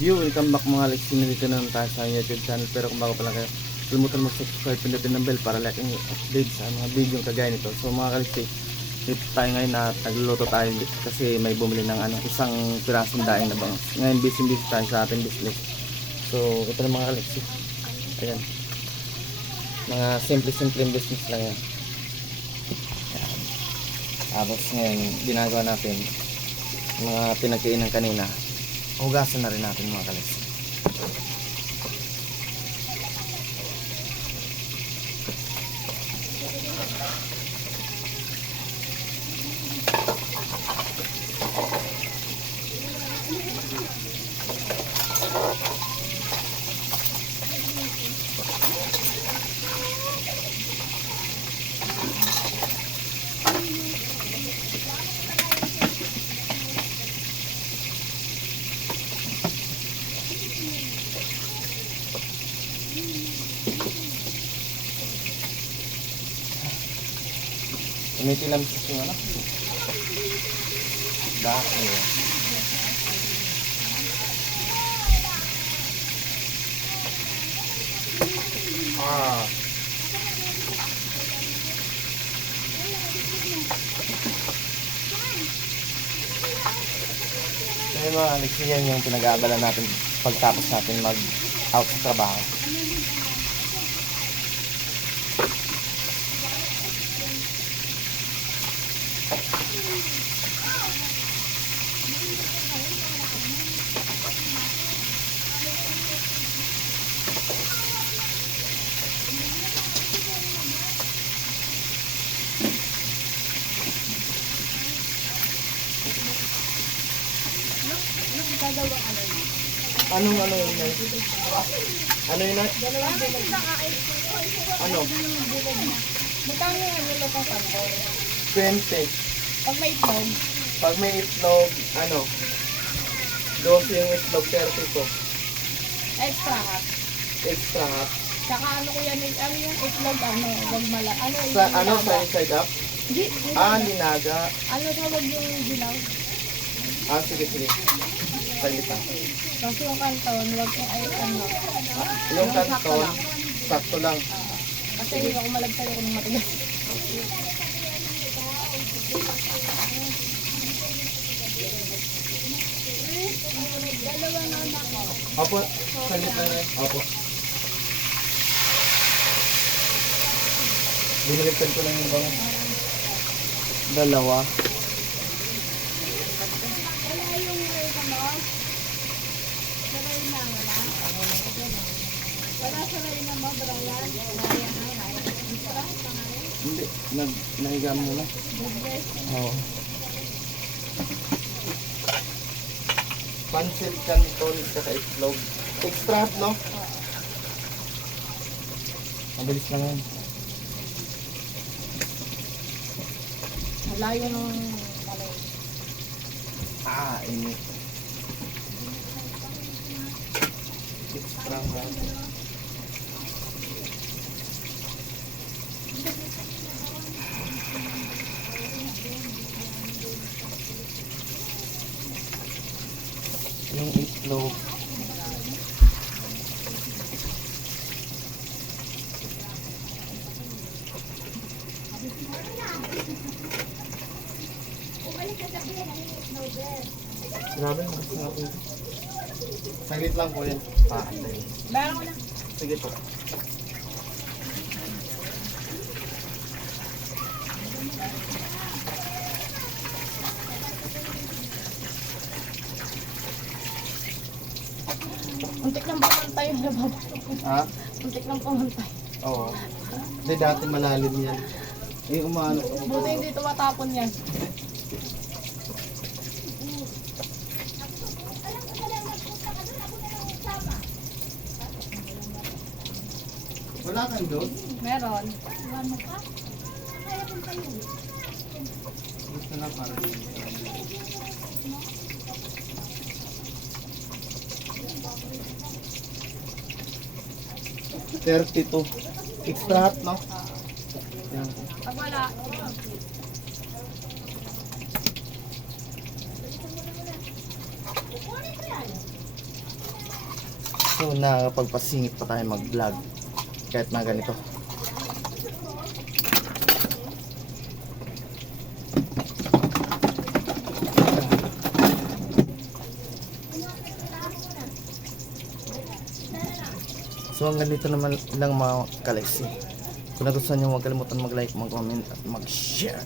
view. Welcome back mga Alex. Sinilito na naman tayo sa YouTube channel. Pero kung bago pa lang kayo, kalimutan mag-subscribe, pindutin ng bell para like and update sa mga video kagaya nito. So mga Alex, dito tayo ngayon at nagluluto tayo kasi may bumili ng ano, isang pirasong daing na bangus. Ngayon busy-busy tayo sa ating business. So ito na mga Alex. Ayan. Mga simple-simple business lang yan. Ayan. Tapos ngayon, ginagawa natin mga pinagkainan kanina. Hugasan na rin natin mga kalis. Tumitilam sa yung ano? Dahil. Ah. Kaya mga Alex, yan yung pinag-aabala natin pagtapos natin mag-out sa trabaho. Anong ano yun? Ano yun? Ano? Ano kanto? 20. Pag may itlog, Pag may itlog, ano? 12 yung itlog, 30 po. extra hot. Extra half. Saka ano ko yan, ano yung itlog, ano, wag mala, ano, Sa, yung ano, sa inside up? Hindi, hindi. Ah, ninaga. Ano tawag yung dilaw? Ah, sige, sige. Saglit lang. Kasi yung kanton, wag yung ay, ano. Yung sakto kanton, lang. sakto lang. Kasi hindi ako malagtay ako ng matigas. Dalawa na ako. Opo, saglit lang yan. Opo. Biniligtad ko lang yung bangus. Dalawa. Wala yung ano, saray na wala. Wala saray na mo, Brian. Brian, Hindi, nag, nahiga muna. Oo. Pancit canton saka itlog. Extra hot, no? Mabilis lang yan. Malayo nung malayo. Ah, ini. Extra hot. Itlog. Grabe naman sa akin. Saglit lang po yan. Meron ko na. Sige po. Muntik lang pumantay yung lababo. Ha? Muntik lang pumantay. Oo. Hindi dati malalim yan. Eh, umano. Buti hindi tumatapon yan. Wala kang doon? Meron. Gusto na para din. Thirty-two. Extra hot, no? Yan. Pag wala, So nakapagpasingit pa tayo mag-vlog kahit na ganito. So hanggang dito naman lang mga kaleksi. Kung nagustuhan nyo huwag kalimutan mag-like, mag-comment at mag-share.